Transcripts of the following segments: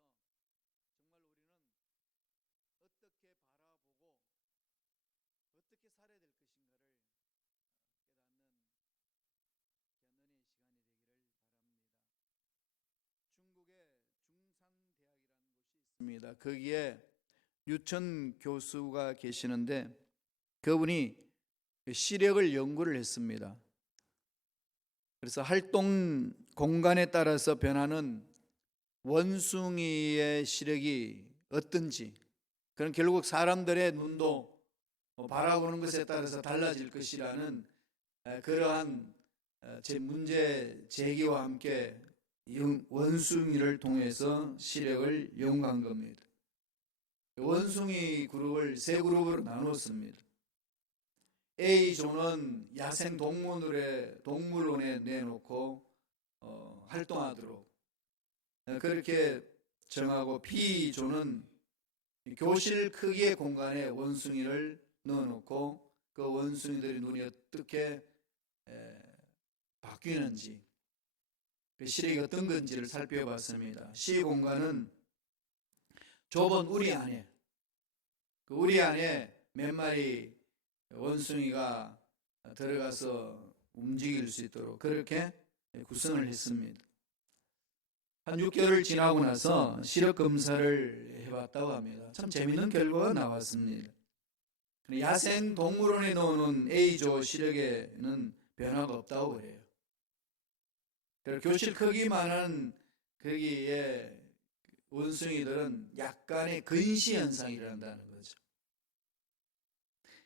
정말 우리는 어떻게 바라보고 어떻게 살아야 될 것인가를 깨닫는 귀한 은혜의 시간이 되기를 바랍니다. 중국에 중산대학이라는 곳이 있습니다. 거기에 유천 교수가 계시는데 그분이 시력을 연구를 했습니다. 그래서 활동 공간에 따라서 변하는 원숭이의 시력이 어떤지, 그런 결국 사람들의 눈도 바라보는 것에 따라서 달라질 것이라는 그러한 제 문제 제기와 함께 원숭이를 통해서 시력을 연구한 겁니다. 원숭이 그룹을 세 그룹으로 나눴습니다. A조는 야생 동물원에 내놓고 활동하도록 그렇게 정하고, B조는 교실 크기의 공간에 원숭이를 넣어놓고 그 원숭이들의 눈이 어떻게 바뀌는지, 그 시력이 어떤 건지를 살펴봤습니다. C 공간은 좁은 우리 안에, 그 우리 안에 몇 마리 원숭이가 들어가서 움직일 수 있도록 그렇게 구성을 했습니다. 한 6개월 지나고 나서 시력 검사를 해봤다고 합니다. 참 재미있는 결과가 나왔습니다. 야생 동물원에 넣어놓은 A조 시력에는 변화가 없다고 그래요. 교실 크기만한 거기에 원숭이들은 약간의 근시 현상이 일어난다는 거죠.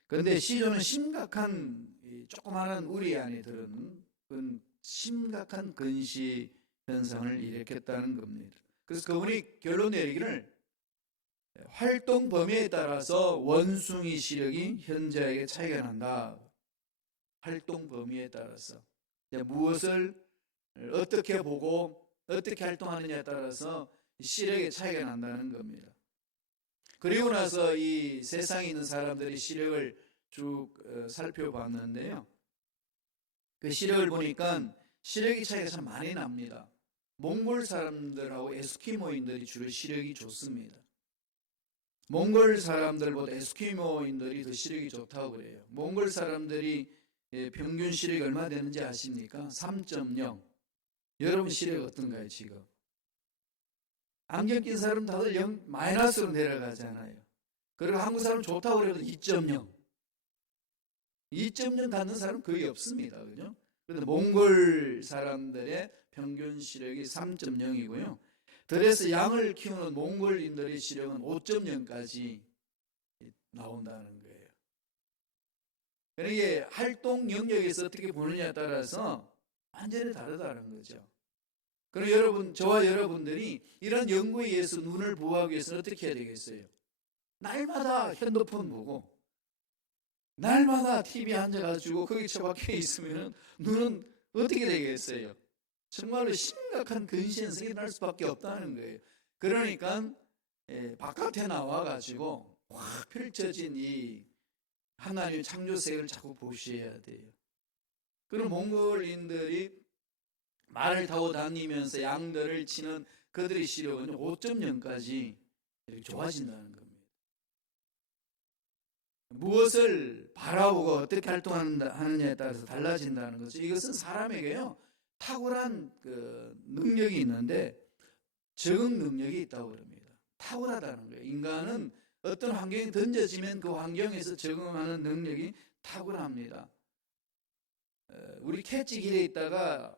그런데 C조는 심각한, 조그마한 우리 안에 들은 심각한 근시 현상을 일으켰다는 겁니다. 그래서 그분이 결론 내리기를 활동 범위에 따라서 원숭이 시력이 현저하게 차이가 난다. 활동 범위에 따라서 무엇을 어떻게 보고 어떻게 활동하느냐에 따라서 시력의 차이가 난다는 겁니다. 그리고 나서 이 세상에 있는 사람들이 시력을 쭉 살펴봤는데요, 그 시력을 보니까 시력의 차이가 참 많이 납니다. 몽골 사람들하고 에스키모인들이 주로 시력이 좋습니다. 몽골 사람들보다 에스키모인들이 더 시력이 좋다고 그래요. 몽골 사람들이 평균 시력이 얼마 되는지 아십니까? 3.0. 여러분 시력 어떤가요 지금? 안경 낀 사람 다들 마이너스로 내려가잖아요. 그리고 한국 사람 좋다고 그래도 2.0. 2.0 갖는 사람 거의 없습니다. 그죠? 그런데 몽골 사람들의 평균 시력이 3.0이고요. 들에서 양을 키우는 몽골인들의 시력은 5.0까지 나온다는 거예요. 그러니까 활동 영역에서 어떻게 보느냐에 따라서 완전히 다르다는 거죠. 그럼 여러분, 저와 여러분들이 이런 연구에 의해서 눈을 보호하기 위해서는 어떻게 해야 되겠어요? 날마다 핸드폰 보고 날마다 TV에 앉아가지고 거기 처박혀 있으면 눈은 어떻게 되겠어요? 정말로 심각한 근시현상이 날 수밖에 없다는 거예요. 그러니까 바깥에 나와가지고 확 펼쳐진 이 하나님의 창조세계를 자꾸 보셔야 돼요. 그럼 몽골인들이 말을 타고 다니면서 양들을 치는 그들의 시력은 5.0까지 이렇게 좋아진다는 겁니다. 무엇을 바라보고 어떻게 활동하느냐에 따라서 달라진다는 거죠. 이것은 사람에게요 탁월한 능력이 있는데 적응 능력이 있다고 그럽니다. 탁월하다는 거예요. 인간은 어떤 환경에 던져지면 그 환경에서 적응하는 능력이 탁월합니다. 우리 캐치 길에 있다가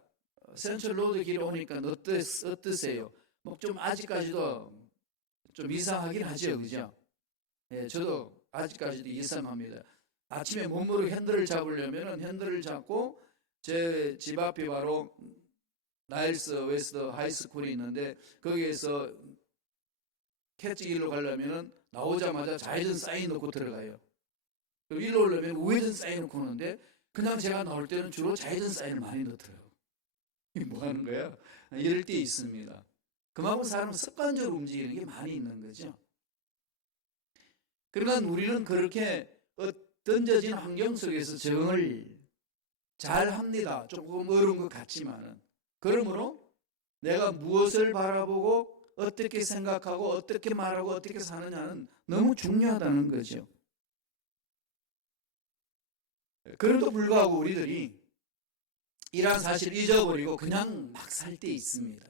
센트럴 로드 길에 오니까 어떠세요? 뭐 좀 아직까지도 좀 이상하긴 하죠, 그죠? 예, 저도 아직까지도 이상합니다. 아침에 몸으로 핸들을 잡으려면 핸들을 잡고 제 집 앞에 바로 나일스 웨스트 하이스쿨이 있는데 거기에서 캐치길로 가려면 나오자마자 좌회전 사인 놓고 들어가요. 그리고 일로 오려면 우회전 사인 놓고 오는데 그냥 제가 나올 때는 주로 좌회전 사인을 많이 넣더라고요. 뭐 하는 거야? 이럴 때 있습니다. 그만큼 사람은 습관적으로 움직이는 게 많이 있는 거죠. 그러니까 우리는 그렇게 던져진 환경 속에서 적응을 잘 합니다. 조금 어려운 것 같지만은. 그러므로 내가 무엇을 바라보고 어떻게 생각하고 어떻게 말하고 어떻게 사느냐는 너무 중요하다는 거죠. 그럼에도 불구하고 우리들이 이러한 사실을 잊어버리고 그냥 막 살 때 있습니다.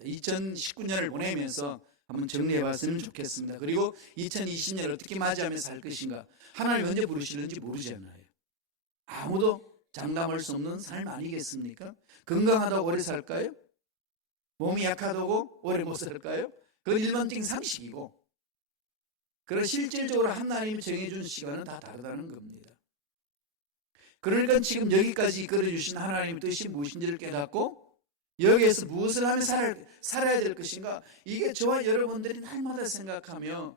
2019년을 보내면서 한번 정리해 봤으면 좋겠습니다. 그리고 2020년을 어떻게 맞이하며 살 것인가. 하나님 언제 부르시는지 모르잖아요. 아무도 장담할 수 없는 삶 아니겠습니까? 건강하다고 오래 살까요? 몸이 약하다고 오래 못 살까요? 그건 일반적인 상식이고, 그런 실질적으로 하나님이 정해준 시간은 다 다르다는 겁니다. 그러니까 지금 여기까지 이끌어주신 하나님의 뜻이 무엇인지를 깨닫고 여기에서 무엇을 하며 살아야 될 것인가, 이게 저와 여러분들이 날마다 생각하며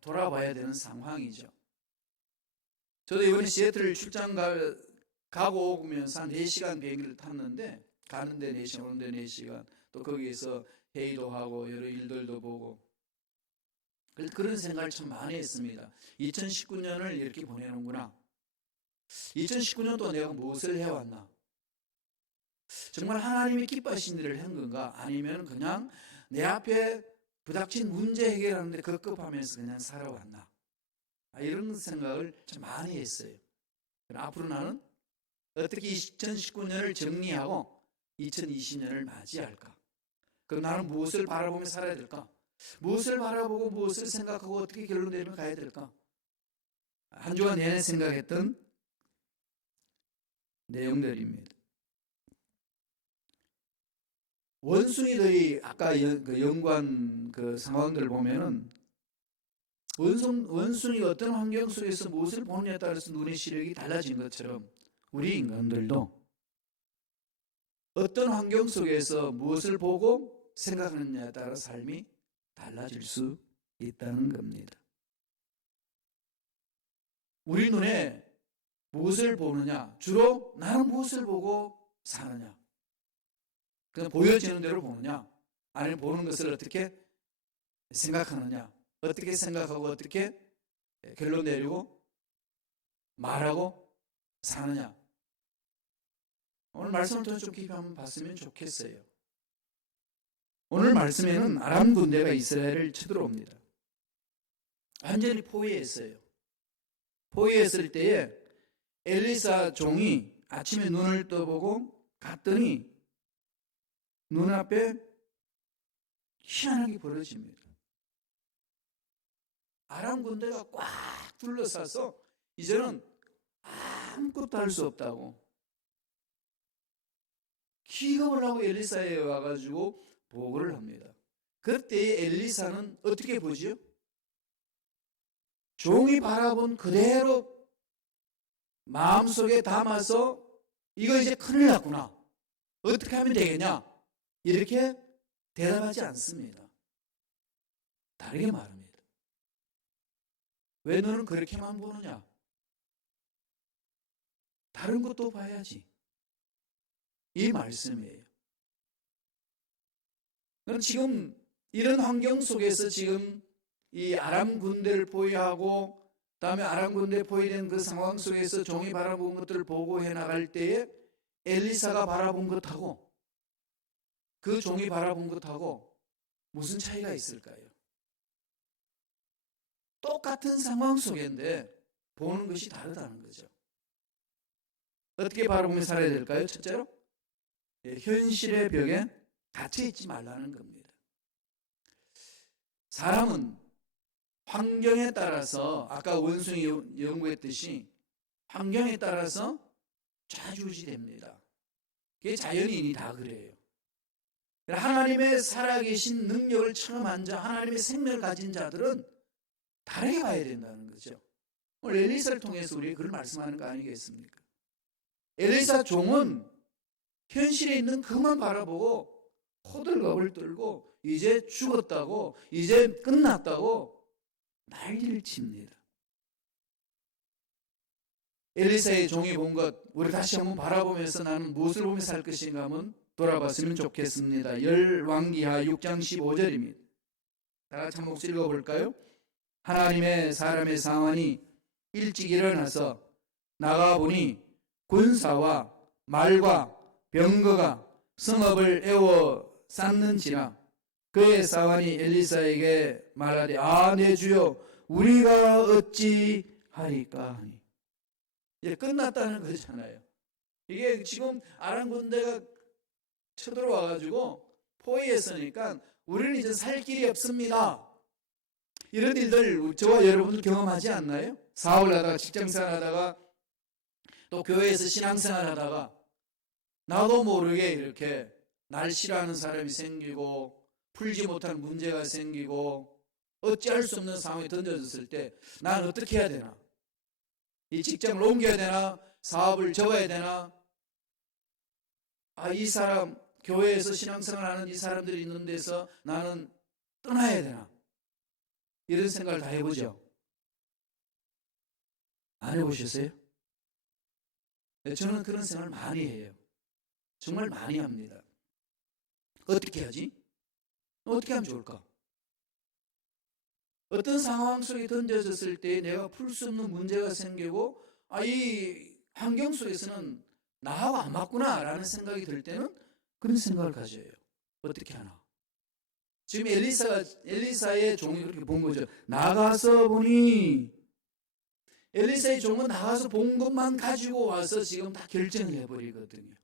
돌아봐야 되는 상황이죠. 저도 이번에 시애틀 출장 가고 오면서 한 4시간 비행기를 탔는데, 가는데 4시간 오는데 4시간, 또 거기에서 회의도 하고 여러 일들도 보고, 그런 생각을 참 많이 했습니다. 2019년을 이렇게 보내는구나. 2019년도 내가 무엇을 해왔나? 정말 하나님이 기뻐하신 일을 한 건가? 아니면 그냥 내 앞에 부닥친 문제 해결하는데 급급하면서 그냥 살아왔나? 이런 생각을 참 많이 했어요. 앞으로 나는 어떻게 2019년을 정리하고 2020년을 맞이할까? 그럼 나는 무엇을 바라보며 살아야 될까? 무엇을 바라보고 무엇을 생각하고 어떻게 결론 내리며 가야 될까? 한 주간 내내 생각했던 내용들입니다. 원숭이들이 아까 연구한 그 상황들을 보면은 원숭이가 어떤 환경 속에서 무엇을 보느냐에 따라서 눈의 시력이 달라진 것처럼 우리 인간들도 어떤 환경 속에서 무엇을 보고 생각하느냐에 따라 삶이 달라질 수 있다는 겁니다. 우리 눈에 무엇을 보느냐, 주로 나는 무엇을 보고 사느냐, 그냥 보여지는 대로 보느냐, 아니면 보는 것을 어떻게 생각하느냐, 어떻게 생각하고 어떻게 결론 내리고 말하고 사느냐. 오늘 말씀을 통해서 좀 깊이 한번 봤으면 좋겠어요. 오늘 말씀에는 아람 군대가 이스라엘을 쳐들어옵니다. 완전히 포위했어요. 포위했을 때에 엘리사 종이 아침에 눈을 떠보고 갔더니 눈앞에 희한하게 벌어집니다. 아람 군대가 꽉 둘러싸서 이제는 아무것도 할 수 없다고 기겁을 하고 엘리사에 와가지고 보고를 합니다. 그때 엘리사는 어떻게 보지요? 종이 바라본 그대로 마음속에 담아서 이거 이제 큰일 났구나, 어떻게 하면 되겠냐, 이렇게 대답하지 않습니다. 다르게 말합니다. 왜 너는 그렇게만 보느냐? 다른 것도 봐야지. 이 말씀이에요. 그럼 지금 이런 환경 속에서 지금 이 아람 군대를 포위하고 다음에 아람 군대에 포위된 그 상황 속에서 종이 바라본 것들을 보고해 나갈 때에 엘리사가 바라본 것하고 그 종이 바라본 것하고 무슨 차이가 있을까요? 똑같은 상황 속인데 보는 것이 다르다는 거죠. 어떻게 바라보며 살아야 될까요? 첫째로 현실의 벽에 갇혀 있지 말라는 겁니다. 사람은 환경에 따라서 아까 원숭이 연구했듯이 환경에 따라서 좌지우지됩니다. 그게 자연인이 다 그래요. 하나님의 살아계신 능력을 체험한 자, 하나님의 생명을 가진 자들은 다르게 봐야 된다는 거죠. 오늘 엘리사를 통해서 우리가 그걸 말씀하는 거 아니겠습니까? 엘리사 종은 현실에 있는 그만 바라보고 호들갑을 떨고 이제 죽었다고, 이제 끝났다고 난리를 칩니다. 엘리사의 종이 본 것, 우리 다시 한번 바라보면서 나는 무엇을 보며 살 것인가 한번 돌아봤으면 좋겠습니다. 열왕기하 6장 15절입니다. 다 같이 한번 읽어볼까요? 하나님의 사람의 상환이 일찍 일어나서 나가보니 군사와 말과 병거가 성읍을 에워 쌓는지라 그의 사환이 엘리사에게 말하되 내 주여 우리가 어찌 하리까 하니. 이제 끝났다는 거잖아요. 이게 지금 아람 군대가 쳐들어와 가지고 포위했으니까 우리는 이제 살 길이 없습니다. 이런 일들 저와 여러분들 경험하지 않나요? 사업을 하다가 직장생활 하다가 또 교회에서 신앙생활 하다가 나도 모르게 이렇게 날 싫어하는 사람이 생기고 풀지 못한 문제가 생기고 어찌할 수 없는 상황에 던져졌을 때 난 어떻게 해야 되나? 이 직장을 옮겨야 되나? 사업을 접어야 되나? 이 사람 교회에서 신앙생활 하는 이 사람들이 있는 데서 나는 떠나야 되나? 이런 생각을 다 해보죠. 안 해보셨어요? 네, 저는 그런 생각을 많이 해요. 정말 많이 합니다. 어떻게 하지? 어떻게 하면 좋을까? 어떤 상황 속에 던져졌을 때 내가 풀 수 없는 문제가 생기고 이 환경 속에서는 나하고 안 맞구나 라는 생각이 들 때는 그런 생각을 가져요. 어떻게 하나? 지금 엘리사의 종이 그렇게 본 거죠. 나가서 보니 엘리사의 종은 나가서 본 것만 가지고 와서 지금 다 결정을 해버리거든요.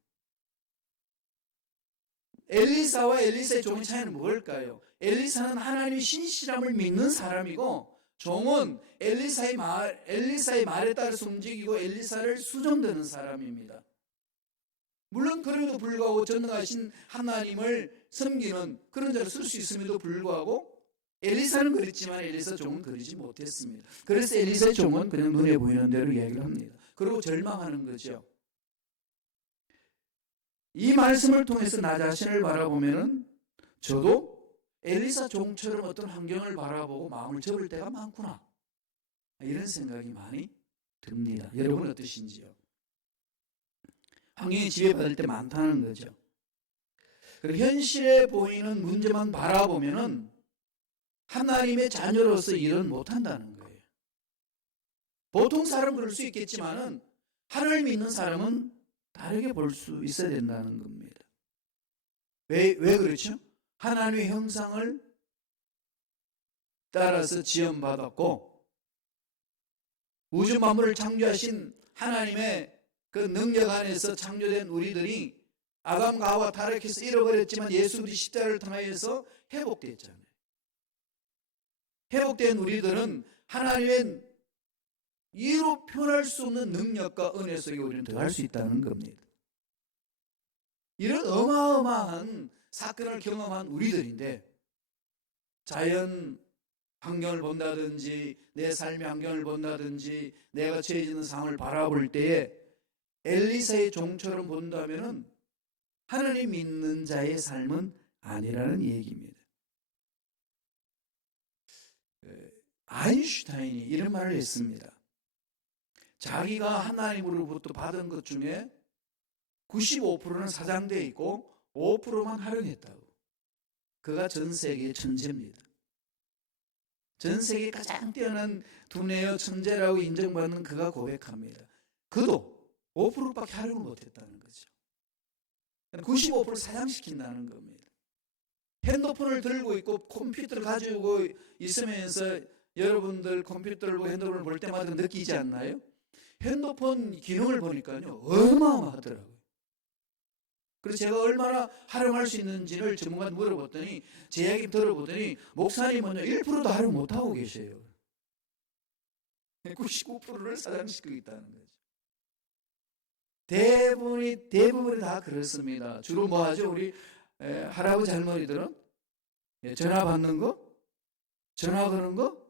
엘리사와 엘리사의 종의 차이는 뭘까요? 엘리사는 하나님의 신실함을 믿는 사람이고 종은 엘리사의 말에 따라서 움직이고 엘리사를 수종드는 사람입니다. 물론 그럼에도 불구하고 전능하신 하나님을 섬기는 그런 자를 쓸 수 있음에도 불구하고 엘리사는 그랬지만 엘리사 종은 그러지 못했습니다. 그래서 엘리사의 종은 그냥 눈에 보이는 대로 이야기를 합니다. 그리고 절망하는 거죠. 이 말씀을 통해서 나 자신을 바라보면은 저도 엘리사 종처럼 어떤 환경을 바라보고 마음을 접을 때가 많구나. 이런 생각이 많이 듭니다. 여러분 어떠신지요? 환경이 지배받을 때 많다는 거죠. 그리고 현실에 보이는 문제만 바라보면은 하나님의 자녀로서 일은 못한다는 거예요. 보통 사람은 그럴 수 있겠지만은 하나님 믿는 사람은 다르게 볼 수 있어야 된다는 겁니다. 왜 그렇죠? 하나님의 형상을 따라서 지음받았고 우주 만물을 창조하신 하나님의 그 능력 안에서 창조된 우리들이 아담과 하와 타락해서 잃어버렸지만 예수 그리스도 십자가를 통하여서 회복됐잖아요. 회복된 우리들은 하나님의 이로 표현할 수 없는 능력과 은혜 속에 우리는 들어갈 수 있다는 겁니다. 이런 어마어마한 사건을 경험한 우리들인데 자연 환경을 본다든지 내 삶의 환경을 본다든지 내가 처해지는 상황을 바라볼 때에 엘리사의 종처럼 본다면은 하나님 믿는 자의 삶은 아니라는 얘기입니다. 아인슈타인이 이런 말을 했습니다. 자기가 하나님으로부터 받은 것 중에 95%는 사장되어 있고 5%만 활용했다고. 그가 전 세계의 천재입니다. 전 세계 가장 뛰어난 두뇌의 천재라고 인정받는 그가 고백합니다. 그도 5%밖에 활용을 못했다는 거죠. 95%를 사장시킨다는 겁니다. 핸드폰을 들고 있고 컴퓨터를 가지고 있으면서 여러분들 컴퓨터를 보고 핸드폰을 볼 때마다 느끼지 않나요? 핸드폰 기능을 보니까요 어마어마하더라고요. 그래서 제가 얼마나 활용할 수 있는지를 전문가한테 물어봤더니 제 이야기 들어보더니 목사님은요 1%도 활용 못하고 계세요. 99%를 사장시키고 있다는 거죠. 대부분이 다 그렇습니다. 주로 뭐 하죠? 우리 할아버지 할머니들은 전화 받는 거, 전화 거는 거,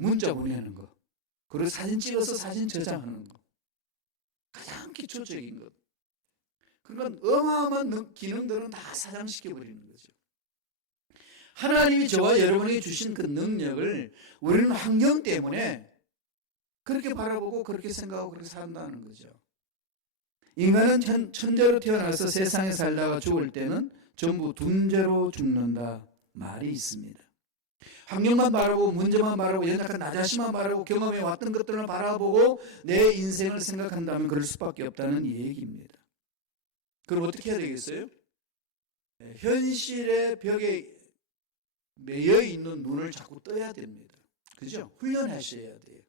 문자 보내는 거, 그리고 사진 찍어서 사진 저장하는 거. 가장 기초적인 것. 그러니까 어마어마한 기능들은 다 사장시켜버리는 거죠. 하나님이 저와 여러분에게 주신 그 능력을 우리는 환경 때문에 그렇게 바라보고 그렇게 생각하고 그렇게 산다는 거죠. 인간은 천재로 태어나서 세상에 살다가 죽을 때는 전부 둔재로 죽는다 말이 있습니다. 환경만 바라보고 문제만 바라보고 연약한 나 자신만 바라보고 경험해 왔던 것들을 바라보고 내 인생을 생각한다면 그럴 수밖에 없다는 얘기입니다. 그럼 어떻게 해야 되겠어요? 현실의 벽에 매여 있는 눈을 자꾸 떠야 됩니다. 그죠? 훈련하셔야 돼요.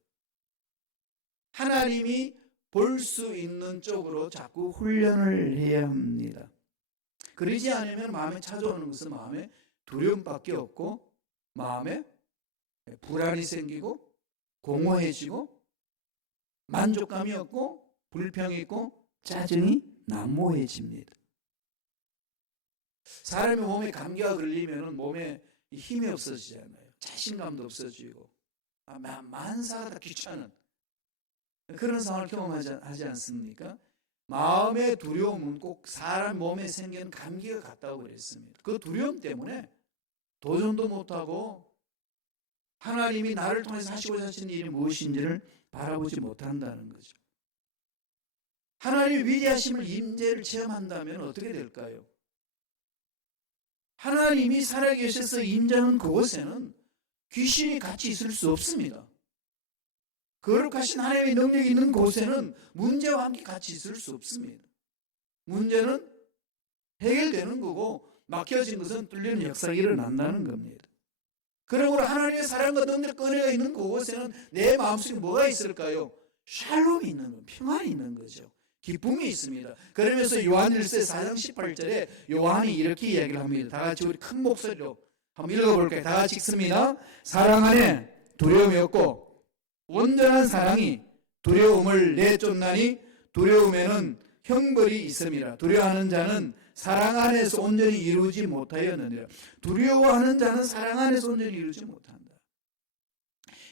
하나님이 볼 수 있는 쪽으로 자꾸 훈련을 해야 합니다. 그러지 않으면 마음에 찾아오는 것은 마음에 두려움밖에 없고 마음에 불안이 생기고 공허해지고 만족감이 없고 불평이 있고 짜증이 난무해집니다. 사람의 몸에 감기가 걸리면 몸에 힘이 없어지잖아요. 자신감도 없어지고 만사가 다 귀찮은 그런 상황을 경험하지 않습니까? 마음의 두려움은 꼭 사람 몸에 생기는 감기가 같다고 그랬습니다. 그 두려움 때문에 도전도 못하고 하나님이 나를 통해서 하시고자 하신 일이 무엇인지를 바라보지 못한다는 거죠. 하나님의 위대하심을 임재를 체험한다면 어떻게 될까요? 하나님이 살아계셔서 임재하는 그곳에는 귀신이 같이 있을 수 없습니다. 거룩하신 하나님의 능력이 있는 곳에는 문제와 함께 같이 있을 수 없습니다. 문제는 해결되는 거고 막혀진 것은 뚫리는 역사가 일어난다는 겁니다. 그러므로 하나님의 사랑과 능력 은혜가 있는 그곳에는 내 마음속에 뭐가 있을까요? 샬롬이 있는 거, 평안이 있는 거죠. 기쁨이 있습니다. 그러면서 요한 1서 4장 18절에 요한이 이렇게 이야기를 합니다. 다 같이 우리 큰 목소리로 한번 읽어볼까요? 다 같이 읽습니다. 사랑 안에 두려움이 없고 온전한 사랑이 두려움을 내쫓나니 두려움에는 형벌이 있음이라. 두려워하는 자는 사랑 안에서 온전히 이루지 못하였느니라. 두려워하는 자는 사랑 안에서 온전히 이루지 못한다.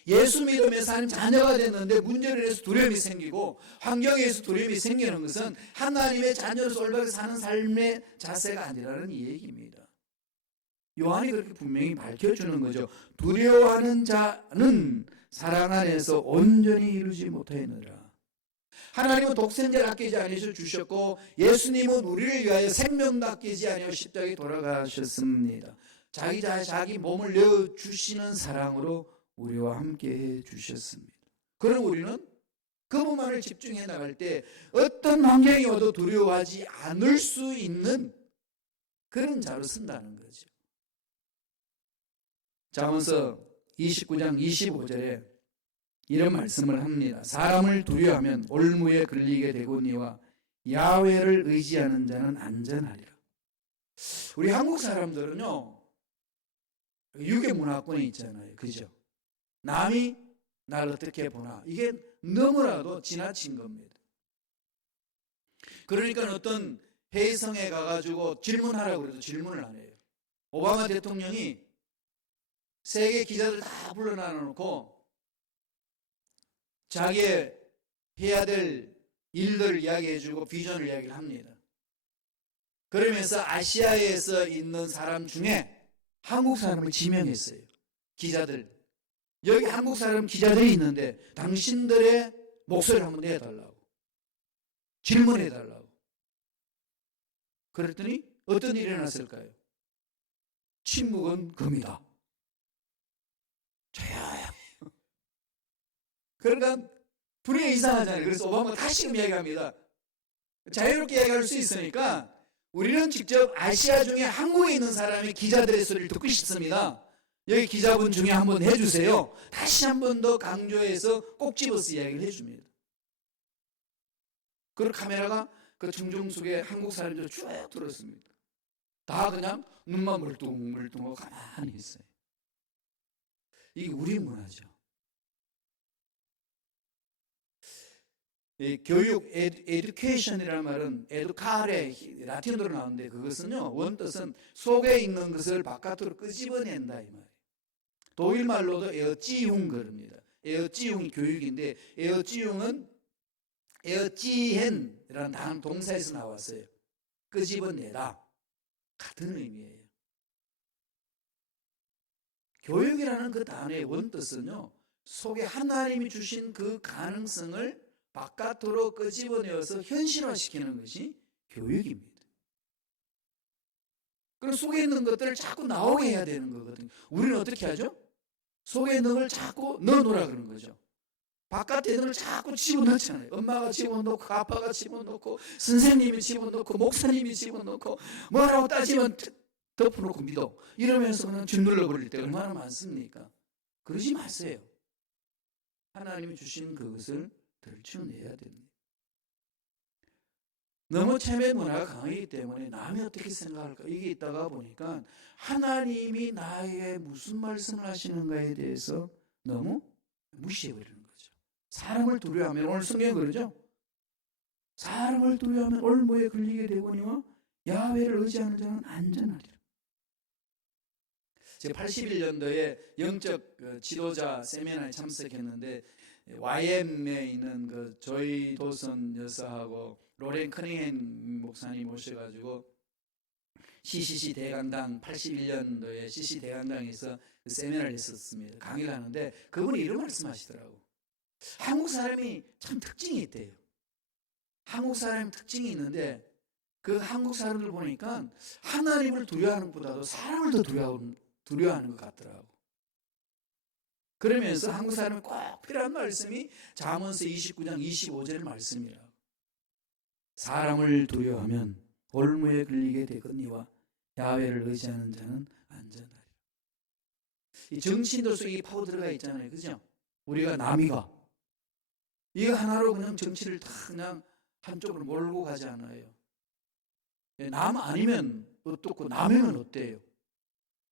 예수 믿으면서 하나님 자녀가 됐는데 문제를 해서 두려움이 생기고 환경에 의해서 두려움이 생기는 것은 하나님의 자녀로서 올바르게 사는 삶의 자세가 아니라는 이 얘기입니다. 요한이 그렇게 분명히 밝혀주는 거죠. 두려워하는 자는 사랑 안에서 온전히 이루지 못하였느니라. 하나님은 독생자를 아끼지 않으셔 주셨고 예수님은 우리를 위하여 생명도 아끼지 아니하여 십자가에 돌아가셨습니다. 자기 몸을 내어주시는 사랑으로 우리와 함께 해주셨습니다. 그럼 우리는 그분만을 집중해 나갈 때 어떤 환경이 와도 두려워하지 않을 수 있는 그런 자로 쓴다는 거죠. 잠언서 29장 25절에 이런 말씀을 합니다. 사람을 두려워하면 올무에 걸리게 되거니와 야훼를 의지하는 자는 안전하리라. 우리 한국 사람들은요, 유교 문화권에 있잖아요. 그죠? 남이 날 어떻게 보나. 이게 너무나도 지나친 겁니다. 그러니까 어떤 회의성에 가가지고 질문하라고 그래도 질문을 안 해요. 오바마 대통령이 세계 기자들 다 불러놔 놓고 자기의 해야 될 일들을 이야기해주고 비전을 이야기를 합니다. 그러면서 아시아에서 있는 사람 중에 한국 사람을 지명했어요. 기자들. 여기 한국 사람 기자들이 있는데 당신들의 목소리를 한번 내달라고. 질문해달라고. 그랬더니 어떤 일이 일어났을까요? 침묵은 금이다. 조용히. 그러니까 분위기가 이상하잖아요. 그래서 오바마가 다시금 이야기합니다. 자유롭게 이야기할 수 있으니까 우리는 직접 아시아 중에 한국에 있는 사람의 기자들의 소리를 듣고 싶습니다. 여기 기자분 중에 한번 해주세요. 다시 한 번 더 강조해서 꼭 집어서 이야기를 해줍니다. 그리고 카메라가 그 중중 속에 한국 사람들 쭉 들었습니다. 다 그냥 눈만 멀뚱멀뚱하고 가만히 있어요. 이게 우리 문화죠. 이 교육, 에듀케이션이라는 말은 에듀카레, 라틴어로 나오는데 그것은요, 원뜻은 속에 있는 것을 바깥으로 끄집어낸다 이 말이에요. 독일 말로도 에어찌융 그럽니다. 에어찌융이 교육인데 에어찌융은 에어찌헨이라는 단 동사에서 나왔어요. 끄집어내다. 같은 의미예요. 교육이라는 그 단어의 원뜻은요, 속에 하나님이 주신 그 가능성을 바깥으로 끄집어내어서 현실화시키는 것이 교육입니다. 그럼 속에 있는 것들을 자꾸 나오게 해야 되는 거거든요. 우리는 어떻게 하죠? 속에 있는 걸 자꾸 넣어놓으라 그러는 거죠. 바깥 애들을 자꾸 집어넣잖아요. 엄마가 집어넣고 아빠가 집어넣고 선생님이 집어넣고 목사님이 집어넣고 뭐라고 따지면 덮어놓고 믿어. 이러면서 그냥 짓눌러 버릴 때 얼마나 많습니까? 그러지 마세요. 하나님이 주신 그것을 들춰내야 됩니다. 너무 체면 문화가 강하기 때문에 남이 어떻게 생각할까 이게 있다가 보니까 하나님이 나에게 무슨 말씀을 하시는가에 대해서 너무 무시해버리는 거죠. 사람을 두려워하면 오늘 성경에 그러죠. 사람을 두려워하면 올무에 걸리게 되거니와 야훼를 의지하는 자는 안전하리라. 제가 81년도에 영적 지도자 세미나에 참석했는데 YM에 있는 그 조이 도슨 여사하고 로렌 커닝햄 목사님 모셔가지고 CCC 대강당 81년도에 CCC 대강당에서 그 세미나를 했었습니다. 강의를 하는데 그분이 이런 말씀하시더라고. 한국 사람이 참 특징이 있대요. 한국 사람이 특징이 있는데 그 한국 사람들 보니까 하나님을 두려워하는 것보다도 사람을 더 두려워하는 것 같더라고. 그러면서 한국 사람이 꼭 필요한 말씀이 잠언서 29장 25절 말씀이라고. 사람을 두려워하면 올무에 걸리게 되거니와 야훼를 의지하는 자는 안전하리라. 이 정치인들 속에 파고 들어가 있잖아요. 그죠? 우리가 남이가 이거 하나로 그냥 정치를 다 그냥 한쪽으로 몰고 가지 않아요. 남 아니면 어떻고 남이면 어때요?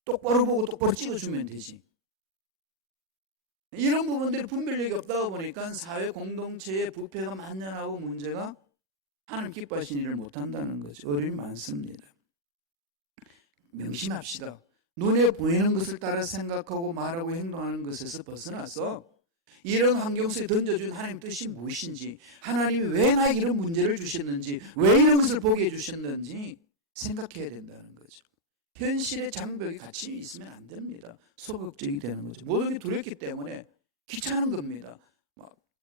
똑바로 보고 똑바로 찍어주면 되지. 이런 부분들이 분별력이 없다가 보니까 사회 공동체의 부패가 만연하고 문제가 하나님 기뻐하시는 일을 못한다는 거죠. 어려움이 많습니다. 명심합시다. 눈에 보이는 것을 따라 생각하고 말하고 행동하는 것에서 벗어나서 이런 환경 속에 던져준 하나님 뜻이 무엇인지, 하나님이 왜 나에게 이런 문제를 주셨는지, 왜 이런 것을 보게 해주셨는지 생각해야 된다는 거죠. 현실의 장벽이 같이 있으면 안 됩니다. 소극적이 되는 거죠. 모든 게 두렵기 때문에 귀찮은 겁니다.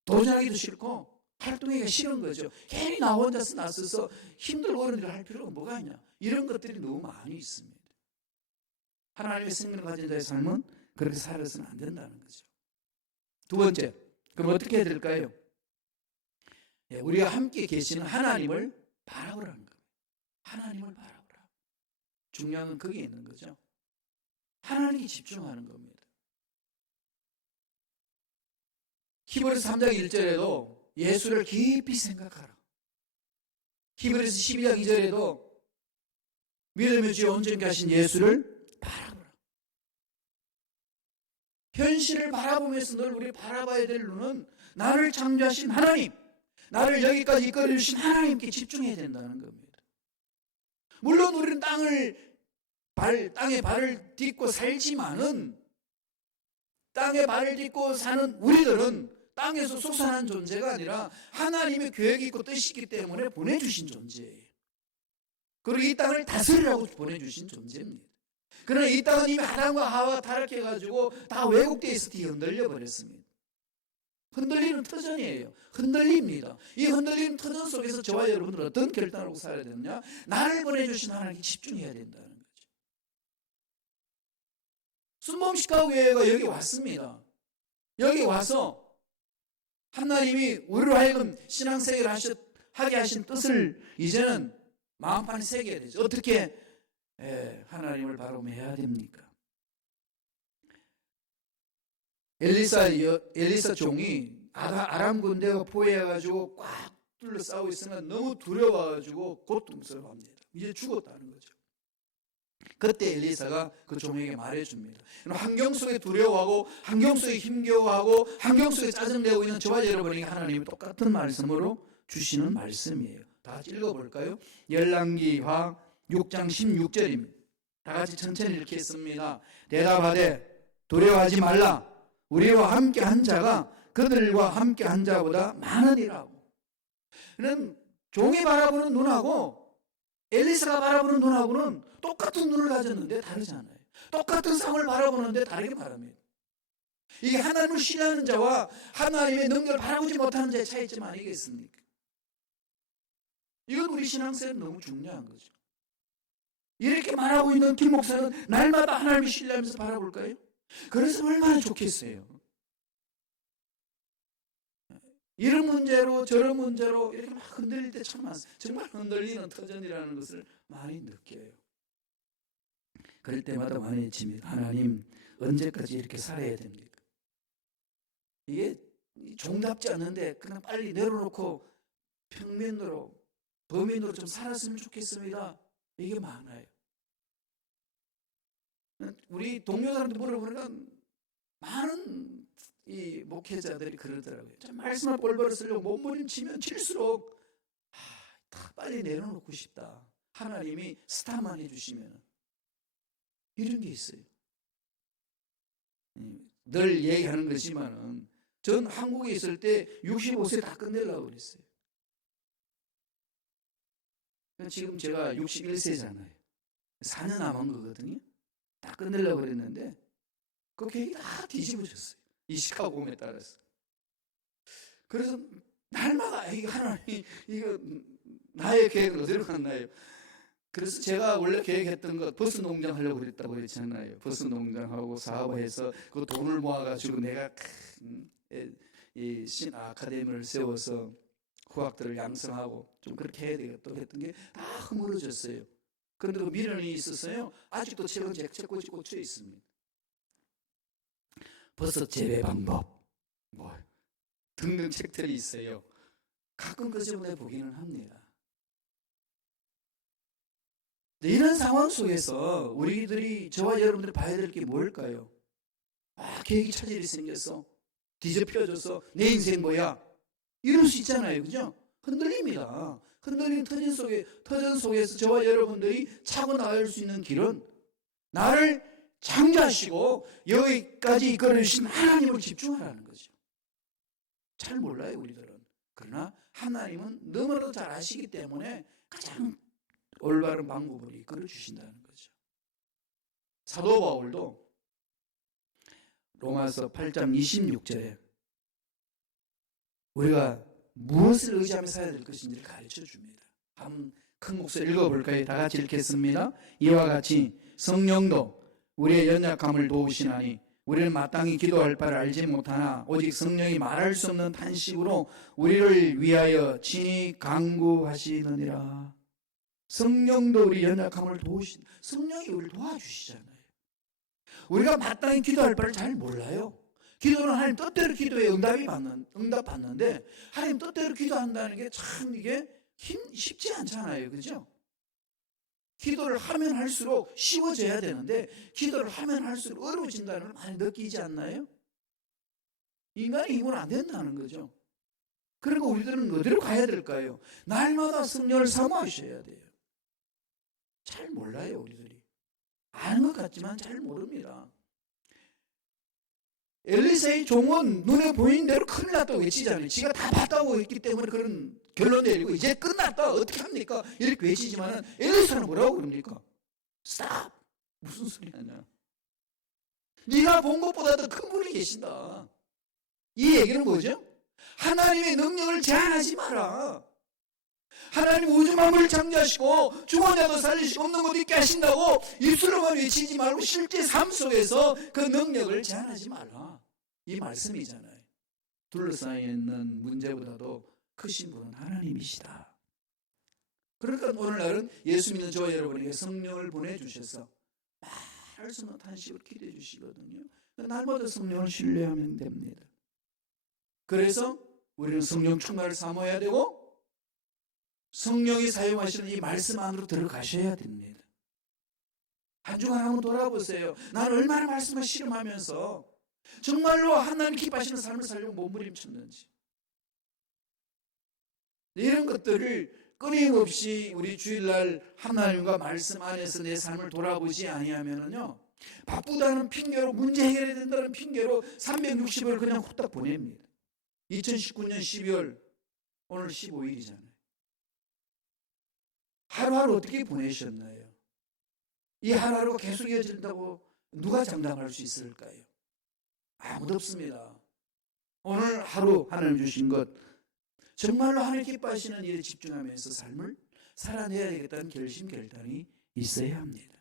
도전하기도 싫고 활동하기가 싫은 거죠. 괜히 나 혼자서 나서서 힘들고 그런 일을 할 필요가 뭐가 있냐. 이런 것들이 너무 많이 있습니다. 하나님의 생명을 가진 자의 삶은 그렇게 살아서는 안 된다는 거죠. 두 번째, 그럼 어떻게 해야 될까요? 우리가 함께 계시는 하나님을 바라보라는 거예요. 하나님을 바라보라. 중요한 건 거기에 있는 거죠. 하나님께 집중하는 겁니다. 히브리서 3장 1절에도 예수를 깊이 생각하라. 히브리서 12장 2절에도 믿음의 주여 온전케 하신 예수를 바라보라. 현실을 바라보면서 늘 우리 바라봐야 될 눈은 나를 창조하신 하나님, 나를 여기까지 이끌어주신 하나님께 집중해야 된다는 겁니다. 물론 우리는 땅에 발을 딛고 살지만은 땅에 발을 딛고 사는 우리들은 땅에서 솟아난 존재가 아니라 하나님의 계획이 있고 뜻이 있기 때문에 보내주신 존재예요. 그리고 이 땅을 다스리라고 보내주신 존재입니다. 그러나 이 땅은 이미 아담과 하와가 타락해가지고 다 왜곡되어 있어 뒤흔들려 버렸습니다. 흔들리는 터전이에요. 흔들립니다. 이 흔들리는 터전 속에서 저와 여러분들은 어떤 결단을 하고 살아야 되느냐? 나를 보내주신 하나님께 집중해야 된다는 거죠. 순범 시카고 교회가 여기 왔습니다. 여기 와서 하나님이 우리로 하여금 신앙생활을 하게 하신 뜻을 이제는 마음판에 새겨야 되죠. 어떻게 하나님을 바라보며 됩니까? 엘리사 종이 아람 군대가 포위해가지고 꽉 둘러싸고 있으면 너무 두려워가지고 고통스러워합니다. 이제 죽었다는 거죠. 그때 엘리사가 그 종에게 말해줍니다. 환경 속에 두려워하고 환경 속에 힘겨워하고 환경 속에 짜증내고 있는 저와 여러분에게 하나님이 똑같은 말씀으로 주시는 말씀이에요. 다 같이 읽어볼까요? 열왕기하 6장 16절입니다. 다 같이 천천히 읽겠습니다. 대답하되 두려워하지 말라. 우리와 함께 한 자가 그들과 함께 한 자보다 많으니라고. 그는 종이 바라보는 눈하고 엘리사가 바라보는 눈하고는 똑같은 눈을 가졌는데 다르잖아요. 똑같은 상을 바라보는데 다르게 바랍니다. 이게 하나님을 신뢰하는 자와 하나님의 능력을 바라보지 못하는 자의 차이점 아니겠습니까? 이건 우리 신앙생활은 너무 중요한 거죠. 이렇게 말하고 있는 김 목사는 날마다 하나님을 신뢰하면서 바라볼까요? 그래서 얼마나 좋겠어요. 이런 문제로 저런 문제로 이렇게 막 흔들릴 때 참 많습니다. 정말 흔들리는 터전이라는 것을 많이 느껴요. 그럴 때마다 많이 외칩니다. 하나님, 언제까지 이렇게 살아야 됩니까? 이게 종답지 않는데 그냥 빨리 내려놓고 평면으로, 범인으로 좀 살았으면 좋겠습니다. 이게 많아요. 우리 동료 사람들 물어보니까 많은 이 목회자들이 그러더라고요. 말씀을 볼바로 쓰려고 몸부림치면 칠수록 다 빨리 내려놓고 싶다. 하나님이 스탑만 해주시면. 이런 게 있어요. 늘 얘기하는 거지만은 전 한국에 있을 때 65세 다 끝내려고 그랬어요. 지금 제가 61세잖아요. 4년 남은 거거든요. 다 끝내려고 그랬는데 그 계획이 다 뒤집어졌어요. 이 시카고홈에 따라서. 그래서 날마다 하나님 이거 나의 계획은 어디로 갔나요? 그래서 제가 원래 계획했던 것 버스 농장 하려고 그랬다고 했잖아요. 버스 농장하고 사업해서 그 돈을 모아가지고 내가 이 신 아카데미를 세워서 후학들을 양성하고 좀 그렇게 해야 되겠다 했던 게 다 허물어졌어요. 그런데 그 미련이 있었어요. 아직도 책은 책꽂이 꽂혀 있습니다. 버섯 재배 방법 뭐 등등 책들이 있어요. 가끔 그 점에 보기는 합니다. 이런 상황 속에서 우리들이 저와 여러분들이 봐야 될 게 뭘까요? 계획이 차질이 생겨서 뒤집혀져서 내 인생 뭐야? 이럴 수 있잖아요. 그죠? 흔들립니다. 흔들리는 터전 속에서 저와 여러분들이 차고 나갈 수 있는 길은 나를 창조하시고 여기까지 이끌어주신 하나님을 집중하라는 거죠. 잘 몰라요, 우리들은. 그러나 하나님은 너무나도 잘 아시기 때문에 가장 올바른 방법으로 이끌어 주신다는 거죠. 사도 바울도 로마서 8장 26절에 우리가 무엇을 의지하며 살아야 될 것인지를 가르쳐 줍니다. 한번 큰 목소리 읽어볼까요? 다 같이 읽겠습니다. 이와 같이 성령도 우리의 연약함을 도우시나니 우리는 마땅히 기도할 바를 알지 못하나 오직 성령이 말할 수 없는 탄식으로 우리를 위하여 친히 간구하시느니라. 성령도 우리 연약함을 도우신, 성령이 우리를 도와주시잖아요. 우리가 마땅히 기도할 바를 잘 몰라요. 기도는 하나님 뜻대로 기도에 응답 받는데 하나님 뜻대로 기도한다는 게 참 이게 쉽지 않잖아요. 그죠? 기도를 하면 할수록 쉬워져야 되는데 기도를 하면 할수록 어려워진다는 걸 많이 느끼지 않나요? 인간의 힘은 안 된다는 거죠. 그리고 우리들은 어디로 가야 될까요? 날마다 성령을 사모하셔야 돼요. 잘 몰라요, 우리들이. 아는 것 같지만 잘 모릅니다. 엘리사의 종은 눈에 보이는 대로 큰일 났다고 외치잖아요. 지가 다 봤다고 했기 때문에 그런 결론 내리고 이제 끝났다 어떻게 합니까? 이렇게 외치지만 엘리사는 뭐라고 그럽니까? 스탑! 무슨 소리 하냐? 네가 본 것보다 더 큰 분이 계신다. 이 얘기는 뭐죠? 하나님의 능력을 제한하지 마라. 하나님 우주 만물을 창조하시고 죽은 자도 살리시고 없는 것도 있게 하신다고 입술로만 외치지 말고 실제 삶 속에서 그 능력을 제한하지 말라. 이 말씀이잖아요. 둘러싸여 있는 문제보다도 크신 분은 하나님이시다. 그러니까 오늘날은 예수 믿는 저와 여러분에게 성령을 보내주셔서 말할 수 없는 탄식을 기대해 주시거든요. 날마다 성령을 신뢰하면 됩니다. 그래서 우리는 성령 충만을 사모해야 되고 성령이 사용하시는 이 말씀 안으로 들어가셔야 됩니다. 한 주간 한번 돌아보세요. 나는 얼마나 말씀을 실험하면서 정말로 하나님 기뻐하시는 삶을 살려고 몸부림쳤는지. 이런 것들을 끊임없이 우리 주일날 하나님과 말씀 안에서 내 삶을 돌아보지 아니하면요, 바쁘다는 핑계로, 문제 해결해야 된다는 핑계로 360을 그냥 후딱 보냅니다. 2019년 12월 오늘 15일이잖아요. 하루하루 어떻게 보내셨나요? 이 하루하루가 계속 이어진다고 누가 장담할 수 있을까요? 아무도 없습니다. 오늘 하루 하나님 주신 것 정말로 하나님 기뻐하시는 일에 집중하면서 삶을 살아내야 되겠다는 결심 결단이 있어야 합니다.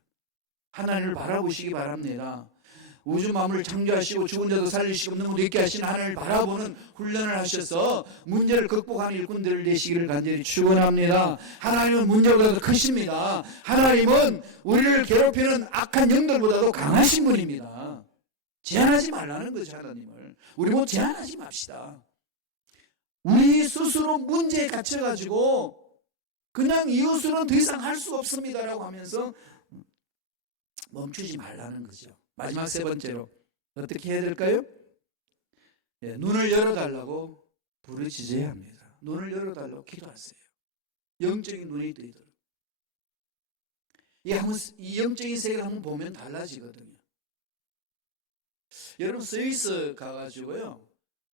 하나님을 바라보시기 바랍니다. 우주 만물을 창조하시고 죽은 자도 살리시고 없는 것도 있게 하시는 하나님을 바라보는 훈련을 하셔서 문제를 극복하는 일꾼들을 되시기를 간절히 축원합니다. 하나님은 문제보다도 크십니다. 하나님은 우리를 괴롭히는 악한 영들보다도 강하신 분입니다. 제한하지 말라는 거죠. 하나님을 우리 뭐 제한하지 맙시다. 우리 스스로 문제에 갇혀가지고 그냥 이웃으로는 더 이상 할 수 없습니다라고 하면서 멈추지 말라는 거죠. 마지막 세 번째로 어떻게 해야 될까요? 예, 눈을 열어달라고 부르짖어야 합니다. 눈을 열어달라고 기도하세요. 영적인 눈이 뜨이도록. 이 영적인 세계를 한번 보면 달라지거든요. 여러분 스위스 가가지고요,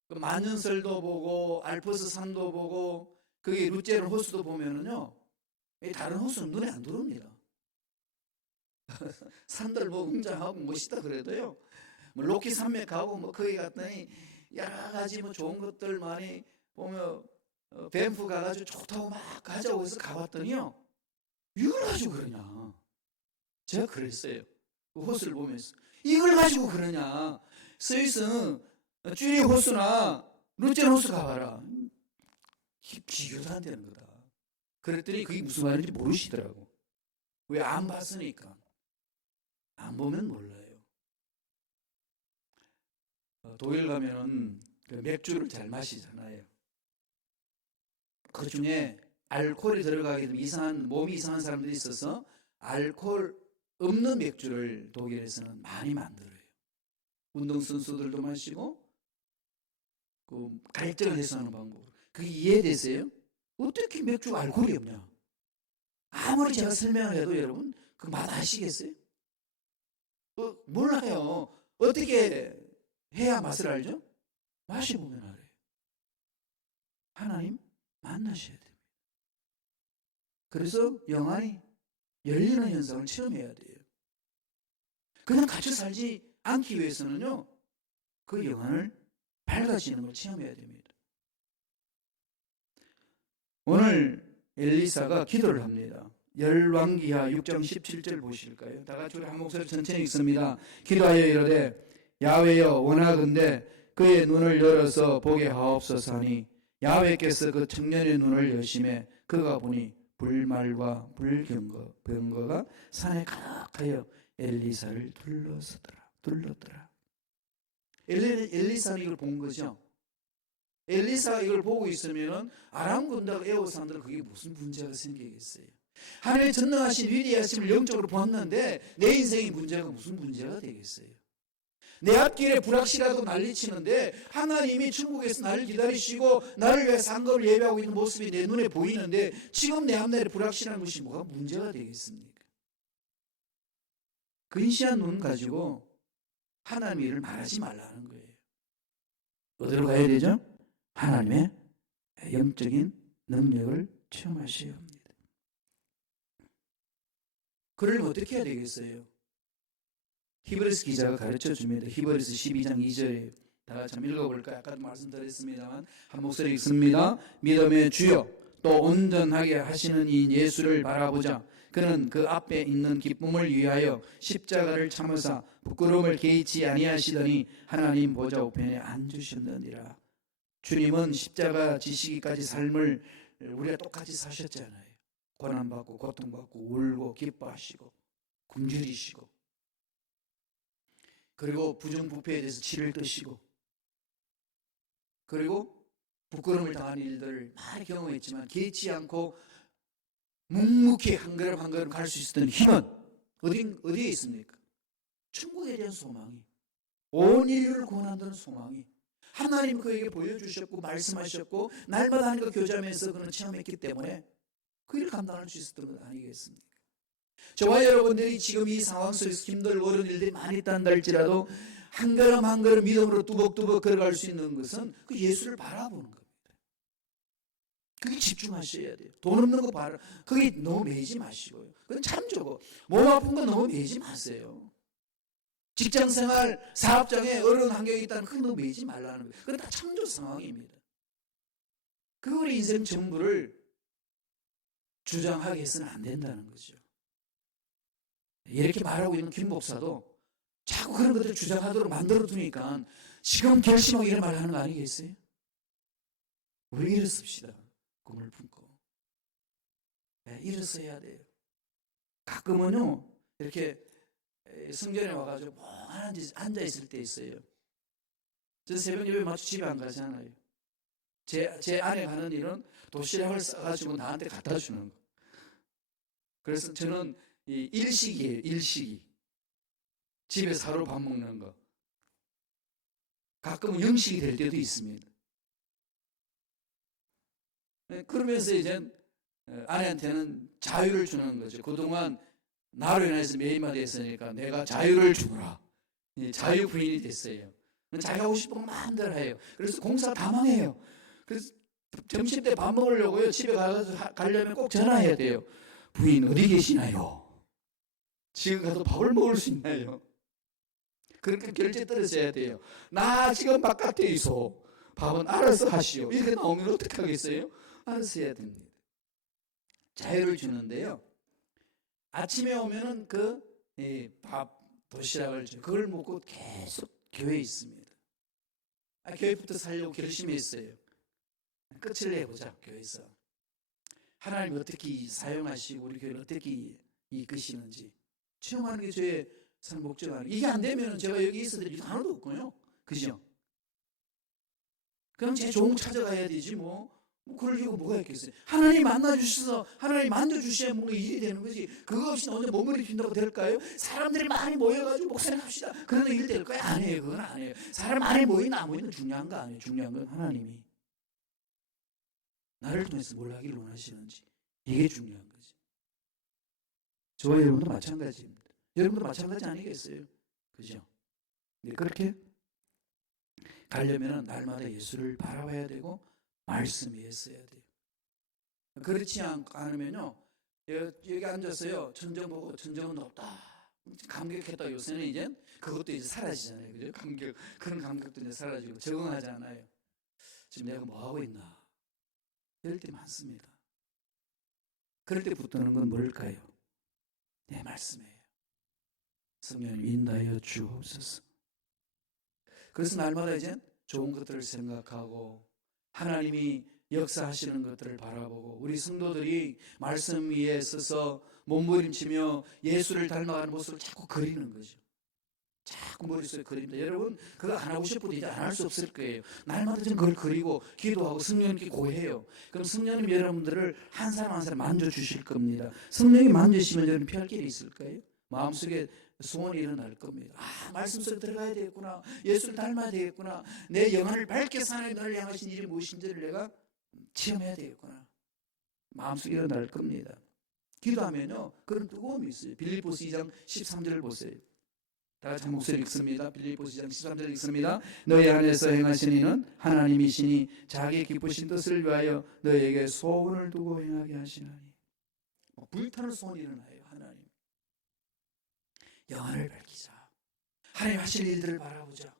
그 만년설도 보고 알프스 산도 보고 거기 루체른 호수도 보면은요, 다른 호수는 눈에 안 들어옵니다. 산들 보고 웅장하고 멋있다 그래도요, 뭐 로키 산맥 가고 뭐 거기 갔더니 여러 가지 뭐 좋은 것들 많이 보면 밴프 가가지고 좋다고 막 가자고 해서 가봤더니요, 이걸 가지고 그러냐. 제가 그랬어요. 그 호수를 보면서 이걸 가지고 그러냐. 스위스 쭈리 호수나 루체른 호수 가봐라. 비교도 안 되는 거다. 그랬더니 그게 무슨 말인지 모르시더라고. 왜? 안 봤으니까. 안 보면 몰라요. 독일 가면은 그 맥주를 잘 마시잖아요. 그 중에 알코올이 들어가게 되면 몸이 이상한 사람들이 있어서 알코올 없는 맥주를 독일에서는 많이 만들어요. 운동선수들도 마시고, 그 갈증을 해소하는 방법. 그게 이해되세요? 어떻게 맥주가 알코올이 없냐? 아무리 제가 설명을 해도 여러분 그 맛 아시겠어요? 몰라요. 어떻게 해야 맛을 알죠? 마셔보면 알아요. 하나님 만나셔야 됩니다. 그래서 영안이 열리는 현상을 체험해야 돼요. 그냥 갇혀 살지 않기 위해서는요, 그 영안을 밝아지는 걸 체험해야 됩니다. 오늘 엘리사가 기도를 합니다. 열왕기하 6장 17절 보실까요? 다 같이 우리 한 목소리 천천히 읽습니다. 기도하여 이르되 야훼여 원하건대 그의 눈을 열어서 보게 하옵소서 하니 야훼께서 그 청년의 눈을 여심해 그가 보니 불말과 불병거가 산에 가득하여 엘리사를 둘렀더라. 엘리사는 이걸 본 거죠. 엘리사가 이걸 보고 있으면 아람 군대가 애워 사람들은 그게 무슨 문제가 생기겠어요. 하나님의 전능하신 위대하심을 영적으로 보았는데 내 인생의 문제가 무슨 문제가 되겠어요. 내 앞길에 불확실하고 난리치는데 하나님이 천국에서 나를 기다리시고 나를 위해 상급을 예배하고 있는 모습이 내 눈에 보이는데 지금 내 앞날에 불확실한 것이 뭐가 문제가 되겠습니까? 근시한 눈 가지고 하나님 일을 말하지 말라는 거예요. 어디로 가야 되죠? 하나님의 영적인 능력을 체험하셔야 합니다. 그러려면 어떻게 해야 되겠어요? 히브리서 기자가 가르쳐 줍니다. 히브리서 12장 2절에 다 같이 한번 읽어볼까요? 아까도 말씀드렸습니다만 한 목소리 읽습니다. 믿음의 주여 또 온전하게 하시는 이 예수를 바라보자. 그는 그 앞에 있는 기쁨을 위하여 십자가를 참으사 부끄러움을 개의치 아니하시더니 하나님 보좌 우편에 앉으셨느니라. 주님은 십자가 지시기까지 삶을 우리가 똑같이 사셨잖아요. 고난받고 고통받고 울고 기뻐하시고 굶주리시고 그리고 부정부패에 대해서 치를 뜨시고 그리고 부끄러움을 당하는 일들을 많이 경험했지만 개의치 않고 묵묵히 한 걸음 한 걸음 갈 수 있었던 힘은 어디에 있습니까? 천국에 대한 소망이, 온 인류를 구원한다는 소망이 하나님 그에게 보여주셨고 말씀하셨고 날마다 하나님과 교제하면서 그는 체험했기 때문에 그 일을 감당할 수 있었던 것 아니겠습니까? 저와 여러분들이 지금 이 상황 속에서 힘들고 어려운 일들이 많이 있단다 할지라도 한 걸음 한 걸음 믿음으로 뚜벅뚜벅 걸어갈 수 있는 것은 그 예수를 바라보는 겁니다. 그게 집중하셔야 돼요. 돈 없는 거 바라, 그게 너무 매이지 마시고요. 그건 참 좋고 몸 아픈 건 너무 매이지 마세요. 직장생활, 사업장에 어려운 환경이 있다면 그건 너무 매이지 말라는 거예요. 그건 다 창조 상황입니다. 그 우리 인생 전부를 주장하게 해서는 안 된다는 거죠. 이렇게 말하고 있는 김 목사도 자꾸 그런 것들을 주장하도록 만들어 두니까 지금 결심하고 이런 말을 하는 거 아니겠어요? 우리 일어섭시다. 꿈을 품고. 네, 일어서야 돼요. 가끔은요, 이렇게 성전에 와가지고 멍하니 앉아있을 때 있어요. 저 새벽 예배 마치 집에 안 가잖아요. 제 안에 가는 일은 도시락을 싸가지고 나한테 갖다 주는 거. 그래서 저는 이 일식이에요, 일식이. 집에서 하루 밥 먹는 거. 가끔은 영식이 될 때도 있습니다. 그러면서 이제 아내한테는 자유를 주는 거죠. 그동안 나로 인해서 매일마다 했으니까 내가 자유를 주라. 자유 부인이 됐어요. 자기가 하고 싶은 거 마음대로 해요. 그래서 공사 다 망해요. 그래서 점심 때 밥 먹으려고요. 집에 가려면 꼭 전화해야 돼요. 부인 어디 계시나요? 지금 가서 밥을 먹을 수 있나요? 그렇게 결제 떨어져야 돼요. 나 지금 바깥에 있어. 밥은 알아서 하시오. 이렇게 나오면 어떻게 하겠어요? 알아서 해야 됩니다. 자유를 주는데요. 아침에 오면은 밥 도시락을 줘. 그걸 먹고 계속 교회에 있습니다. 교회부터 살려고 결심했어요. 끝을 내보자, 교회에서. 하나님이 어떻게 사용하시고 우리 교회를 어떻게 이끄시는지 체험하는 게 저의 산 목적 아니에요. 이게 안 되면 제가 여기 있어도 일 하나도 없고요. 그죠? 그럼 제 좋은 거 찾아가야 되지 그럴 이유가 뭐가 있겠어요? 하나님 만나주셔서 하나님 만져주셔야 뭔가 일이 되는 거지. 그거 없이 혼자 몸부림 핀다고 될까요? 사람들이 많이 모여가지고 목사님 합시다. 그러면 일 될까요? 아니에요. 그건 아니에요. 사람 많이 모이나 안 모이나 중요한 거 아니에요. 중요한 건 하나님이 나를 통해서 뭘 하기를 원하시는지, 이게 중요한 거죠. 저와 여러분도 마찬가지입니다. 여러분도 마찬가지 아니겠어요? 그죠? 네, 그렇게 가려면 날마다 예수를 바라봐야 되고 말씀 위에 써야 돼요. 그렇지 않으면요, 여기 앉아서요, 천정 보고 천정은 높다, 감격했다. 요새는 이제 그것도 이제 사라지잖아요. 그죠? 그런 감격도 이제 사라지고 적응하지 않아요. 지금 내가 뭐 하고 있나? 이럴 때 많습니다. 그럴 때 붙드는 건 뭘까요? 내 말씀이에요. 성령님 인도하여 주옵소서. 그래서 날마다 이제 좋은 것들을 생각하고 하나님이 역사하시는 것들을 바라보고 우리 성도들이 말씀 위에 서서 몸부림치며 예수를 닮아가는 모습을 자꾸 그리는 거죠. 자꾸 머릿속에 그립니다. 여러분 그거 안 하고 싶어도 이제 안 할 수 없을 거예요. 날마다 좀 그걸 그리고 기도하고 성령님께 고해요. 그럼 성령님 여러분들을 한 사람 한 사람 만져주실 겁니다. 성령이 만지시면 여러분 피할 길이 있을까요? 마음속에 소원이 일어날 겁니다. 말씀 속에 들어가야 되겠구나. 예수를 닮아야 되겠구나. 내 영혼을 밝게 사는 너를 향하신 일이 무엇인지를 내가 체험해야 되겠구나. 마음속에 일어날 겁니다. 기도하면요 그런 뜨거움이 있어요. 빌립보서 2장 13절을 보세요. 다 같이 한 목소리 읽습니다. 빌립보서 2장 13절 읽습니다. 너희 안에서 행하신 이는 하나님이시니 자기 기쁘신 뜻을 위하여 너희에게 소원을 두고 행하게 하시나니. 불타는 소원이 일어나요. 하나님 영혼을 밝히자. 하나님 하실 일들을 바라보자.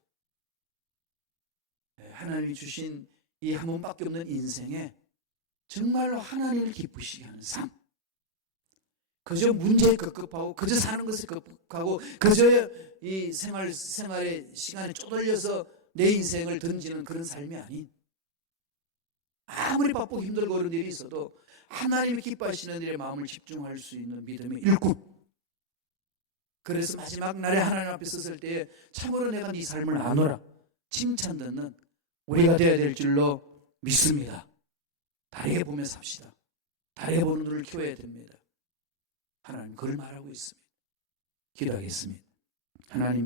하나님이 주신 이 한 번밖에 없는 인생에 정말로 하나님을 기쁘시게 하는 삶. 그저 문제에 급급하고 그저 사는 것에 급급하고 그저 이 생활의 시간에 쪼들려서 내 인생을 던지는 그런 삶이 아닌, 아무리 바쁘고 힘들고 어려운 일이 있어도 하나님이 기뻐하시는 일에 마음을 집중할 수 있는 믿음의 일꾼. 그래서 마지막 날에 하나님 앞에 섰을 때에 참으로 내가 네 삶을 아노라 칭찬 듣는 우리가 되어야 될 줄로 믿습니다. 다르게 보며 삽시다. 다르게 보는 눈을 키워야 됩니다. 하나님 그걸 말하고 있습니다. 기도하겠습니다. 하나님